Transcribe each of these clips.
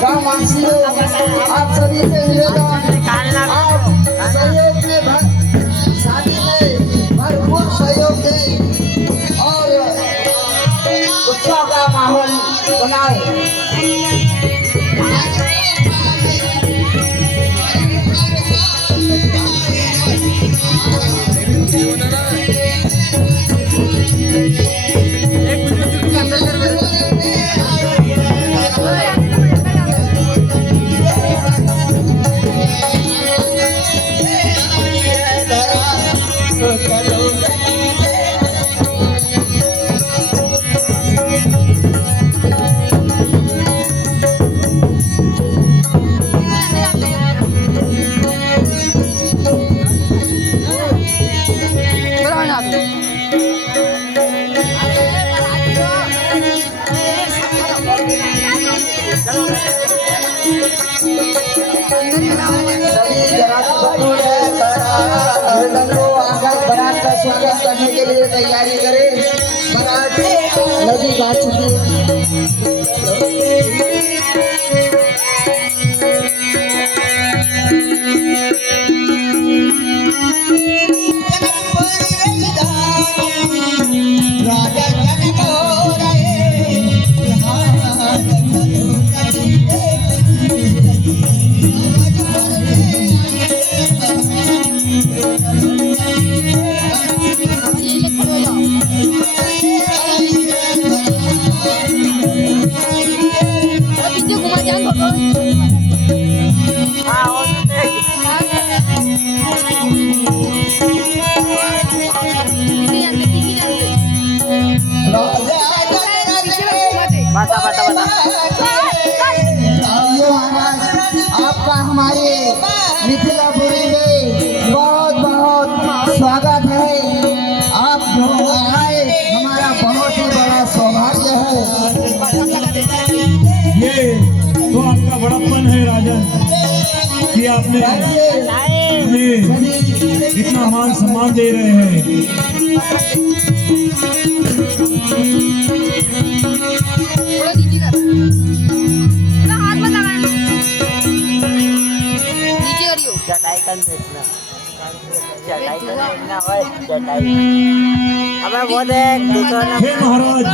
गाँववासियों आप सभी से निवेदन, आप सहयोग में शादी में भरपूर सहयोग दें और उत्सव का माहौल बनाए। बारात का स्वागत करने के लिए तैयारी करें। बारात नजदीक आ चुकी है। आपका हमारे मिथिलापुरी में बहुत बहुत स्वागत है। आप जो आए हमारा बहुत ही बड़ा सौभाग्य है। ये तो आपका बड़प्पन है राजन कि आपने हमें इतना मान सम्मान दे रहे हैं। चटाई कर देखना, चटाई कर देखना भाई, चटाई हमें वो देख दूसरा ना। हे महाराज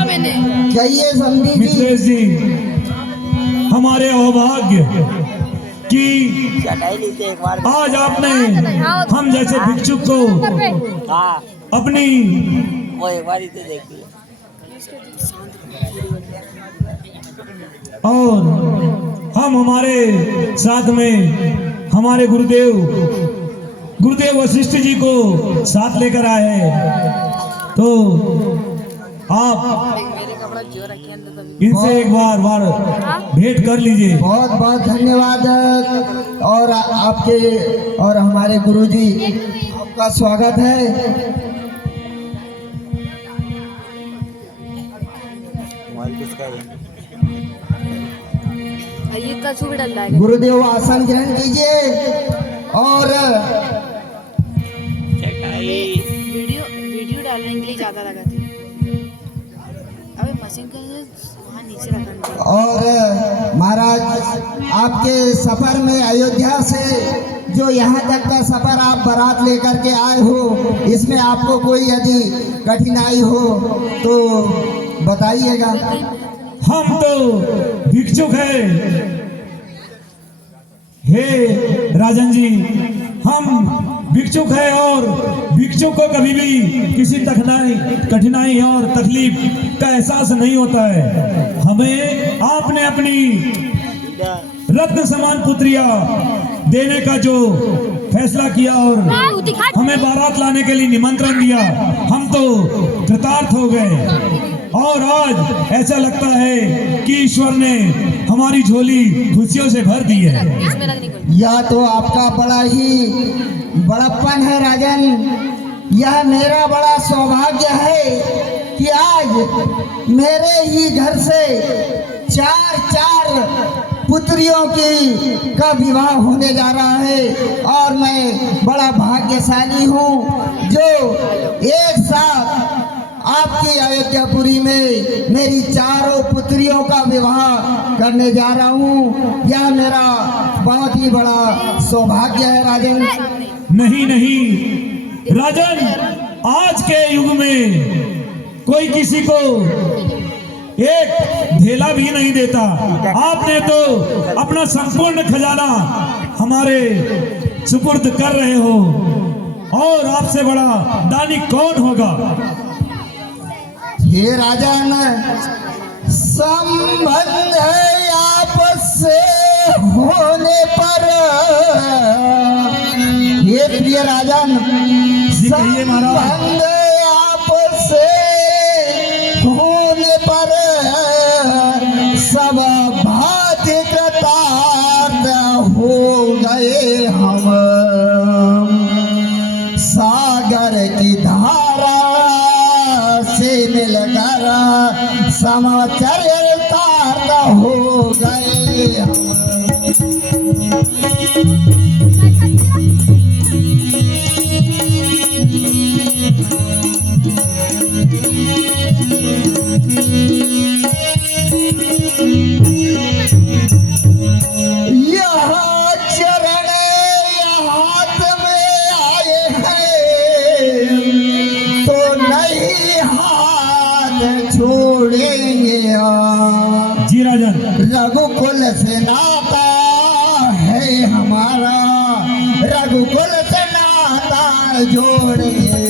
कहिए समझी मिथिलेश जी, हमारे अभाग्य कि चटाई ली थी एक बार। आज आपने हम जैसे भिक्षुक को हाँ अपनी वो एक बार ही तो देख लिया। और हम हमारे साथ में हमारे गुरुदेव वशिष्ठ जी को साथ लेकर आए हैं। तो आप इनसे एक बार भेंट कर लीजिए। बहुत बहुत धन्यवाद। और आपके और हमारे गुरुजी आपका स्वागत है। गुरुदेव आसन ग्रहण कीजिए और वीडियो डालने के लिए ज्यादा लगा थे। अबे मशीन का वहाँ नीचे रखा। और महाराज आपके सफर में अयोध्या से जो यहाँ तक का सफर आप बारात लेकर के आए हो, इसमें आपको कोई यदि कठिनाई हो तो बताइएगा। हम तो भिक्षुक है हे राजन जी, हम भिक्षुक है और भिक्षुक को कभी भी किसी कठिनाई और तकलीफ का एहसास नहीं होता है। हमें आपने अपनी रत्न समान पुत्रिया देने का जो फैसला किया और हमें बारात लाने के लिए निमंत्रण दिया, हम तो कृतार्थ हो गए। और आज ऐसा लगता है कि ईश्वर ने हमारी झोली खुशियों से भर दी है। यह तो आपका बड़ा ही बड़प्पन है राजन। यह मेरा बड़ा सौभाग्य है कि आज मेरे ही घर से चार पुत्रियों की का विवाह होने जा रहा है। और मैं बड़ा भाग्यशाली हूँ जो एक साथ आपकी अयोध्यापुरी में मेरी चारों पुत्रियों का विवाह करने जा रहा हूँ। यह मेरा बहुत ही बड़ा सौभाग्य है राजन। नहीं नहीं राजन, आज के युग में कोई किसी को एक ढेला भी नहीं देता। आपने तो अपना संपूर्ण खजाना हमारे सुपुर्द कर रहे हो, और आपसे बड़ा दानी कौन होगा। हे राजन, संबंध आपस से होने पर, हे प्रिय राजन, जी कहिए महाराज। संबंध आपस से होने पर सब भांति कृतार्थ हो गए हम। सागर की धारा से मिलकर समाचार हो गए हम। यहाँ चरण हाथ में आए हैं तो नहीं हाथ छोड़ेंगे। जी राजन, रघुकुल से नाता है हमारा, रघुकुल से नाता जोड़ेंगे।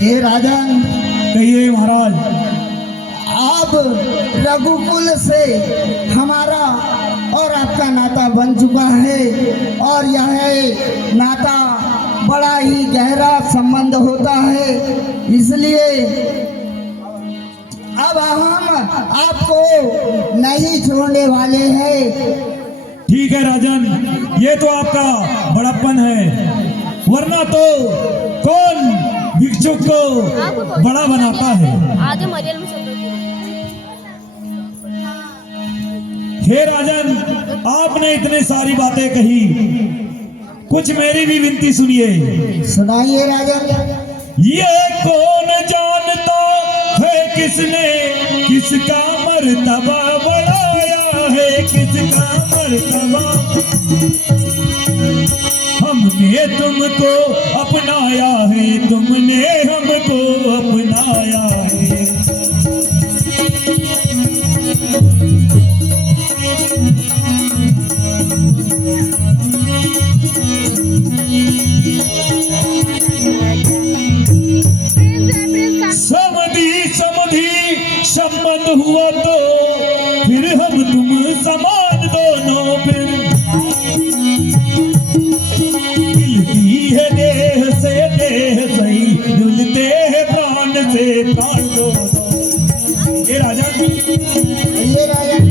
हे राजन, कहिए महाराज। अब रघुकुल से हमारा और आपका नाता बन चुका है, और यह नाता बड़ा ही गहरा संबंध होता है। इसलिए अब हम आपको नहीं छोड़ने वाले हैं। ठीक है राजन, ये तो आपका बड़प्पन है, वरना तो कौन भिक्षुक को बड़ा बनाता है। आधे मरियल में सब लोग हे राजन, आपने इतनी सारी बातें कही, कुछ मेरी भी विनती सुनिए। सुनाइए राजन। ये कौन जानता है किसने किसका मर्तबा बढ़ाया है, किसका मर्तबा। हमने तुमको अपनाया है, तुमने हमको अपनाया है। संबंध हुआ तो फिर हम तुम समान दोनों, फिर मिलती है देह से देह सही, डुलते हैं प्राण से प्राण दोनों। ये राजा, ये राजन।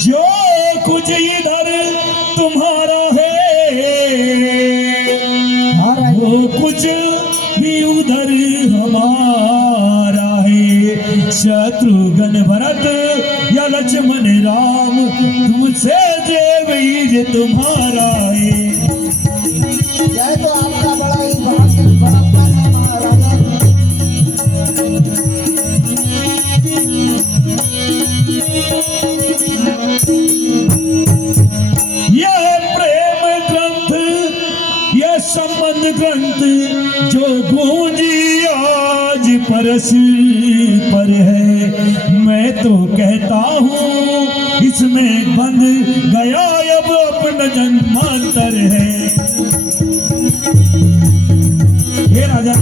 जो कुछ इधर तुम्हारा है, वो कुछ भी उधर हमारा है। शत्रुघ्न भरत या लक्ष्मण राम, तुमसे देवीर तुम्हारा है। यह तो आपका बड़ा ही बड़प्पन है महाराजा। यह प्रेम ग्रंथ, यह संबंध ग्रंथ जो गूंजी आज परस पर है। मैं तो कहता हूँ इसमें बंध गया अब अपना जन्मांतर है। हे राजा,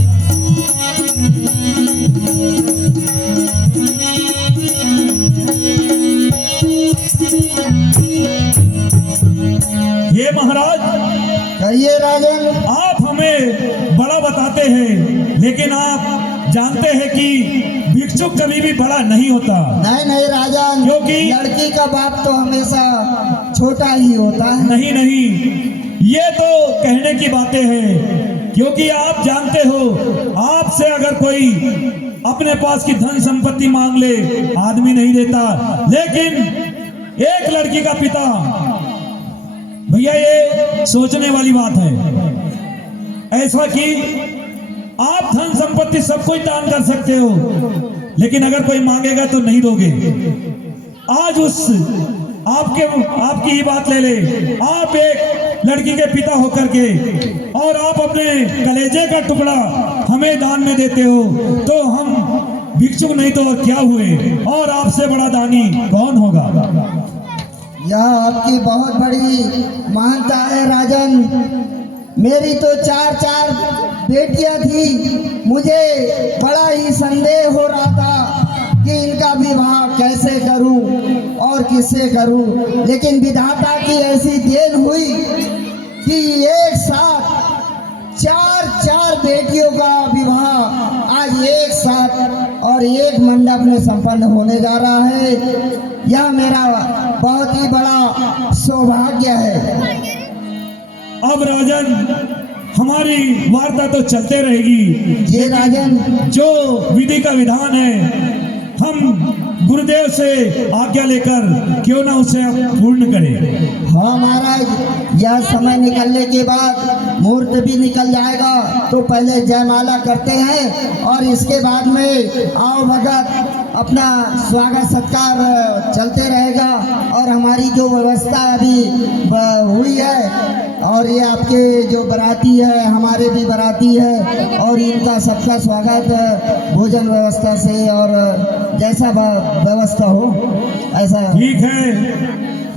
ये महाराज, कहिए राजन। आप हमें बड़ा बताते हैं, लेकिन आप जानते हैं कि भिक्षुक भिक्षुक कभी भी बड़ा नहीं होता। नहीं नहीं राजन, क्योंकि- लड़की का बाप तो हमेशा छोटा ही होता है। नहीं नहीं, ये तो कहने की बातें हैं, क्योंकि आप जानते हो, आपसे अगर कोई अपने पास की धन संपत्ति मांग ले, आदमी नहीं देता, लेकिन एक लड़की का पिता, भैया ये सोचने वाली बात है। ऐसा कि आप धन संपत्ति सब कोई दान कर सकते हो, लेकिन अगर कोई मांगेगा तो नहीं दोगे। आज उस आपकी ही बात ले ले, आप एक लड़की के पिता होकर के और आप अपने कलेजे का टुकड़ा हमें दान में देते हो, तो हम भिक्षुक नहीं तो और क्या हुए, और आपसे बड़ा दानी कौन होगा। यह आपकी बहुत बड़ी महानता है राजन। मेरी तो चार बेटियां थी, मुझे बड़ा ही संदेह हो रहा था कि इनका विवाह कैसे करूं और किससे करूं, लेकिन विधाता की ऐसी देन हुई कि एक साथ चार बेटियों का विवाह आज एक साथ और एक मंडप में संपन्न होने जा रहा है। यह मेरा बहुत ही बड़ा सौभाग्य है। अब राजन, हमारी वार्ता तो चलते रहेगी। ये राजन, जो विधि का विधान है, हम गुरुदेव से आज्ञा लेकर क्यों ना उसे पूर्ण करें। हाँ महाराज, यह समय निकलने के बाद मुहूर्त भी निकल जाएगा, तो पहले जयमाला करते हैं और इसके बाद में आओ भगत अपना स्वागत सत्कार चलते रहेगा। और हमारी जो व्यवस्था अभी हुई है, और ये आपके जो बराती है, हमारे भी बराती है, और इनका सबका स्वागत भोजन व्यवस्था से और जैसा व्यवस्था हो ऐसा। ठीक है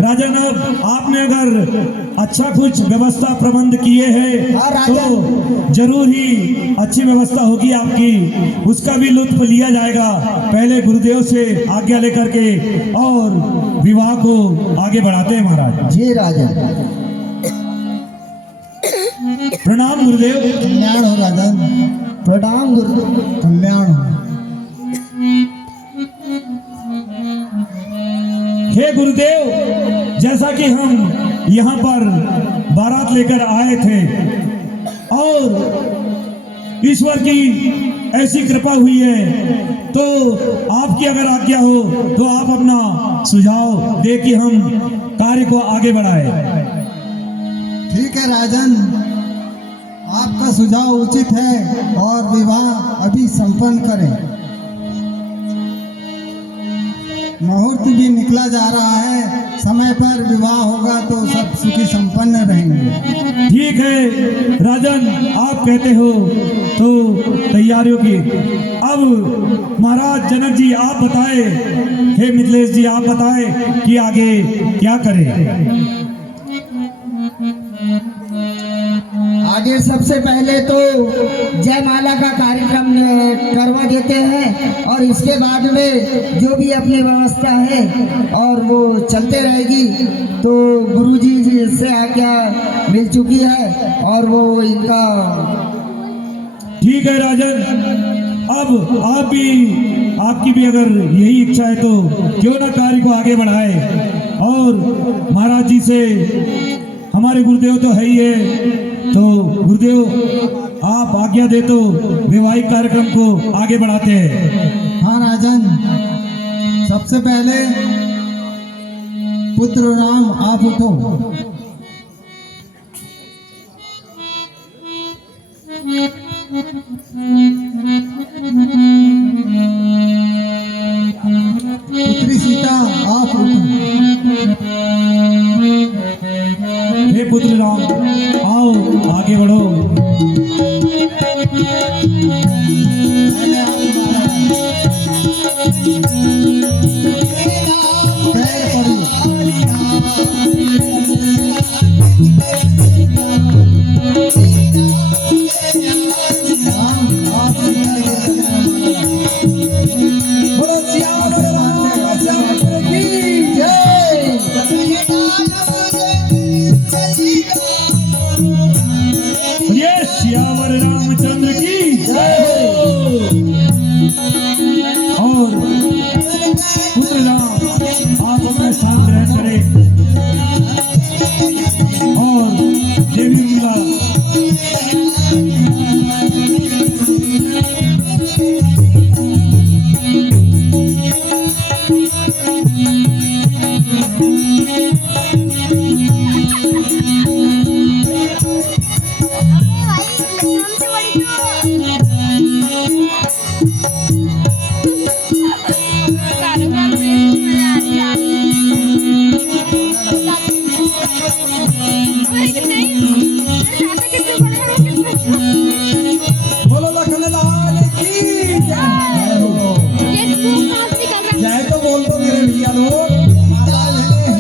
राजन, अब आपने अगर अच्छा कुछ व्यवस्था प्रबंध किए हैं, हाँ राजन। तो जरूर ही अच्छी व्यवस्था होगी आपकी, उसका भी लुत्फ लिया जाएगा। पहले गुरुदेव से आज्ञा लेकर के और विवाह को आगे बढ़ाते हैं महाराज। जी राजन। प्रणाम गुरुदेव। कल्याण हो राजन। प्रणाम गुरुदेव। कल्याण हो। हे गुरुदेव, जैसा कि हम यहाँ पर बारात लेकर आए थे और ईश्वर की ऐसी कृपा हुई है, तो आपकी अगर आज्ञा हो तो आप अपना सुझाव दे कि हम कार्य को आगे बढ़ाएं। ठीक है राजन, आपका सुझाव उचित है और विवाह अभी संपन्न करें। मुहूर्त भी निकला जा रहा है, समय पर विवाह होगा तो सब सुखी संपन्न रहेंगे। ठीक है राजन, आप कहते हो तो तैयारियों की। अब महाराज जनक जी आप बताएं, हे मिथिलेश जी आप बताएं कि आगे क्या करें। आगे सबसे पहले तो जयमाला का कार्यक्रम करवा देते हैं, और इसके बाद में जो भी अपनी व्यवस्था है और वो चलते रहेगी। तो गुरुजी से आज्ञा मिल चुकी है और वो इनका। ठीक है राजन, अब आपकी भी अगर यही इच्छा है तो क्यों ना कार्य को आगे बढ़ाए, और महाराज जी से, हमारे गुरुदेव तो है ही है, तो गुरुदेव आप आज्ञा दे तो वैवाहिक कार्यक्रम को आगे बढ़ाते हैं। हाँ राजन, सबसे पहले पुत्र राम आप उठो। पुत्री सीता आप उठो। हे पुत्र राम, आओ आगे बढ़ो। बोलो लखनलाल की जय हो। जय तो बोल दो मेरे भैया लोग। महाराज है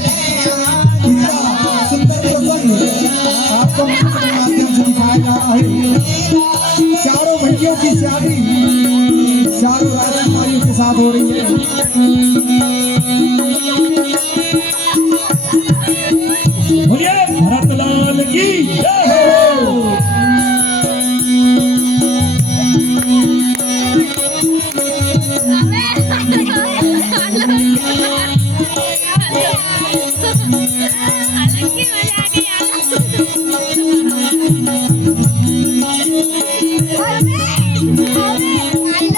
इतना सुंदर प्रसंग आपको मंत्र के माध्यम से दिखाया जा रहा है। चारों भैयों की शादी चारों राजकुमारियों के साथ हो रही है। बोलिए भरतलाल की जय हो।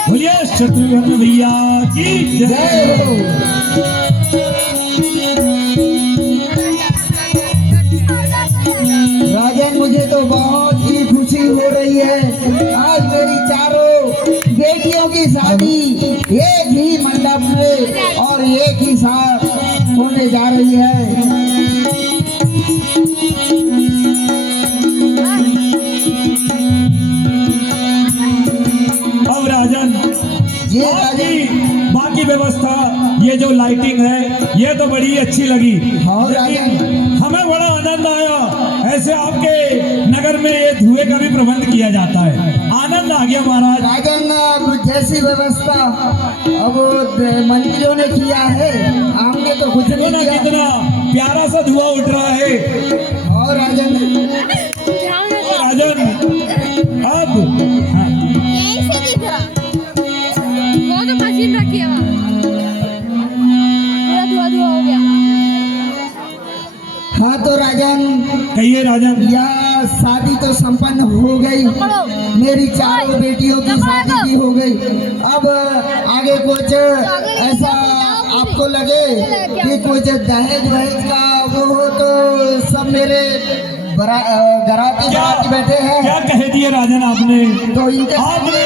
बोलिए शत्रुघ्न भैया की जय हो। राजन, मुझे तो बहुत ही खुशी हो रही है। आज मेरी चारों बेटियों की शादी एक ही मंडप में और एक ही साथ होने जा रही है। अब राजन जी बाकी राजन। बाकी व्यवस्था ये जो लाइटिंग है ये तो बड़ी अच्छी लगी। हाँ राजन। हमें बड़ा आनंद आया। ऐसे आपके नगर में ये धुएं का भी प्रबंध किया जाता है। आनंद आ गया महाराज। राजन, अब जैसी व्यवस्था अब मंत्रियों ने किया है, हमने तो कुछ नहीं कितना किया। कितना प्यारा सा धुआं उठ रहा है। और राजन, राजन अब हाँ, यहीं से दिख रहा वो तो मशीन रखी है वहाँ पूरा धुआं धुआं हो गया। हाँ तो राजन, कहिए राजन। यह शादी तो संपन्न हो गई। मेरी चारों बेटियों की शादी भी हो गई। अब आगे कुछ ऐसा आपको लगे कि कुछ दहेज वहेज का वो हो तो सब मेरे घराती बाराती बैठे हैं क्या कह दिए राजन आपने। तो इनके आपने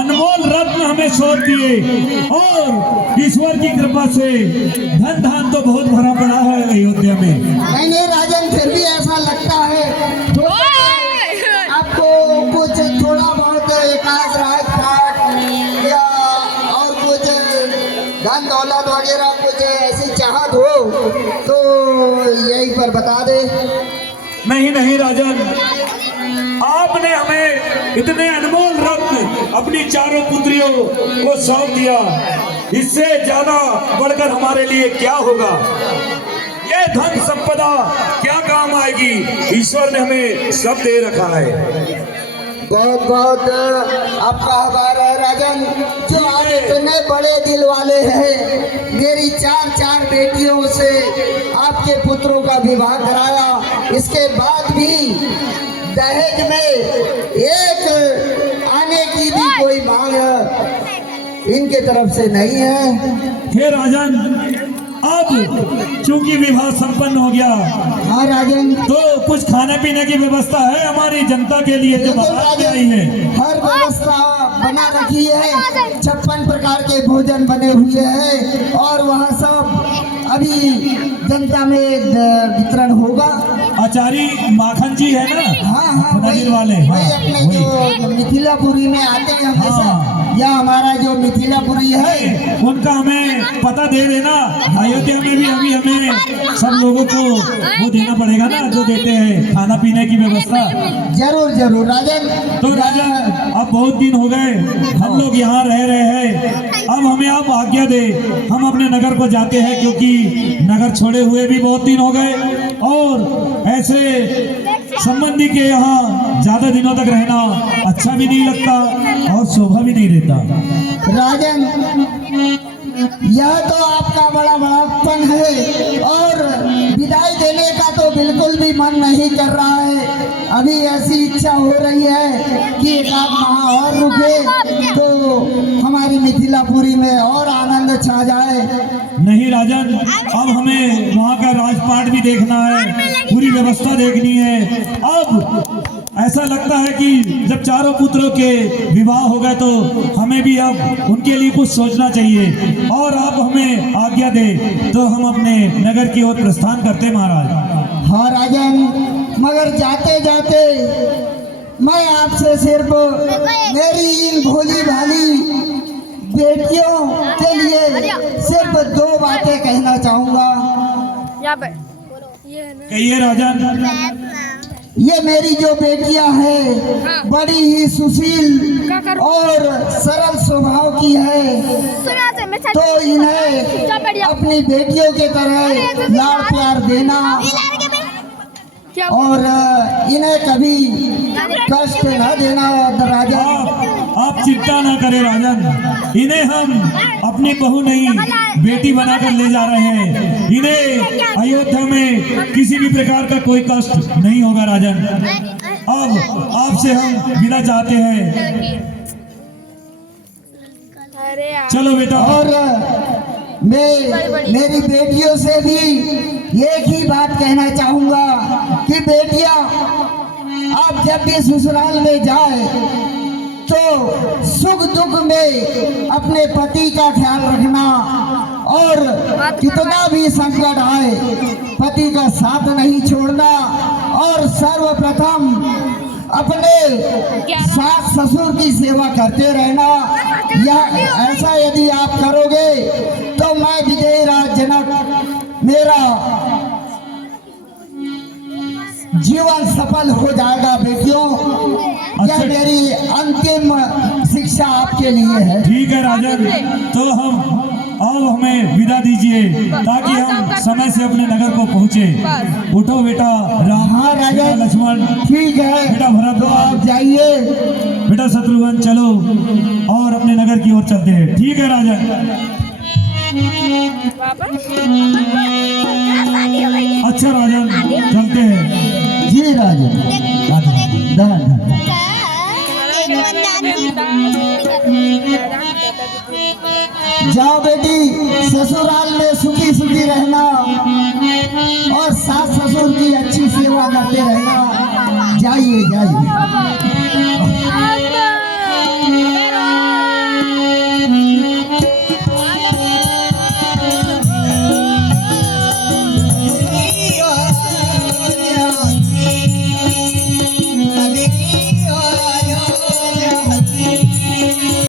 अनमोल रत्न हमें सौंप दिए और ईश्वर की कृपा से धन धान तो बहुत भरा पड़ा है अयोध्या में। नहीं नहीं राजन, फिर भी ऐसा लगता है आपको कुछ थोड़ा बहुत एकाध राज पाठ या और कुछ धन दौलत वगैरह कुछ ऐसी चाहत हो तो यही पर बता दे। नहीं नहीं राजन, आपने हमें इतने अनमोल रत्न अपनी चारों पुत्रियों को सौंप दिया। इससे ज्यादा बढ़कर हमारे लिए क्या होगा। ये धन संपदा क्या काम आएगी। ईश्वर ने हमें सब दे रखा है। बहुत बहुत आपका आभार है राजन, जो आज इतने बड़े दिल वाले हैं। मेरी चार चार बेटियों से आपके पुत्रों का विवाह कराया। इसके बाद भी दहेज में एक आने की भी कोई मांग इनके तरफ से नहीं है। हे राजन, अब चूंकि विवाह संपन्न हो गया हाँ राजन, तो कुछ खाने पीने की व्यवस्था है हमारी जनता के लिए जो बिल्कुल बारात राजन, आई है। हर व्यवस्था बना रखी है। 56 प्रकार के भोजन बने हुए हैं और वहाँ सब अभी जनता में वितरण होगा। आचारी माखन जी है ना। हाँ हाँ, नदीर वाले वही अपने जो मिथिलापुरी में आते हैं हमेशा। हाँ। यह हमारा जो मिथिलापुरी है उनका हमें पता दे देना। अयोध्या में भी अभी हमें सब लोगों को वो देना पड़ेगा ना जो देते हैं खाना पीने की व्यवस्था। जरूर जरूर राजन। तो राजन, अब बहुत दिन हो गए हम लोग यहाँ रह रहे हैं। अब हमें आप आज्ञा दे, हम अपने नगर को जाते हैं क्योंकि नगर छोड़े हुए भी बहुत दिन हो गए और ऐसे संबंधी के यहाँ ज्यादा दिनों तक रहना अच्छा भी नहीं लगता और शोभा भी नहीं देता। राजन, यह तो आपका बड़ा बड़ापन है और विदाई देने का तो बिल्कुल भी मन नहीं कर रहा है। अभी ऐसी इच्छा हो रही है कि एक आध माह और रुके तो हमारी मिथिलापुरी में और आनंद छा जाए। नहीं राजन, अब हमें वहाँ का राजपाट भी देखना है, पूरी व्यवस्था देखनी है। अब ऐसा लगता है कि जब चारों पुत्रों के विवाह हो गए तो हमें भी अब उनके लिए कुछ सोचना चाहिए, और आप हमें आज्ञा दे तो हम अपने नगर की ओर प्रस्थान करते महाराज। हाँ राजन, मगर जाते जाते मैं आपसे सिर्फ मेरी इन भोली भाली बेटियों के लिए सिर्फ 2 बातें कहना चाहूँगा। यहाँ पे ये है ना, कहिए राजन। ये मेरी जो बेटियां हैं बड़ी ही सुशील और सरल स्वभाव की है, सुना से मैं तो इन्हें अपनी बेटियों के तरह लाड़ प्यार देना क्या और इन्हें कभी कष्ट न देना राजा। आप चिंता ना करें राजन, इन्हें हम अपनी बहू नहीं बेटी बनाकर ले जा रहे हैं। इन्हें अयोध्या में किसी भी प्रकार का कोई कष्ट नहीं होगा राजन। अब आपसे हम विदा चाहते हैं, अरे यार चलो बेटा। और मैं मेरी बेटियों से भी एक ही बात कहना चाहूँगा कि बेटियां आप जब भी ससुराल में जाए तो सुख दुख में अपने पति का ख्याल रखना, और कितना भी संकट आए पति का साथ नहीं छोड़ना, और सर्वप्रथम अपने सास ससुर की सेवा करते रहना। यह ऐसा यदि आप करोगे तो मैं विजयी राज जनक मेरा जीवन सफल हो जाएगा बेटियों। यह मेरी अंतिम शिक्षा आपके लिए है। ठीक है राजन, तो हम अब हमें विदा दीजिए ताकि हम समय से अपने नगर को पहुँचे। उठो बेटा राम। हाँ राजा, लक्ष्मण ठीक है, बेटा भरत, तो आप जाइए। बेटा शत्रुघ्न चलो और अपने नगर की ओर चलते हैं। ठीक है राजन। अच्छा राजन, चलते हैं। जी राजा, धन जाओ बेटी, ससुराल में सुखी सुखी रहना और सास ससुर की अच्छी सेवा करते रहना। जाइए जाइए।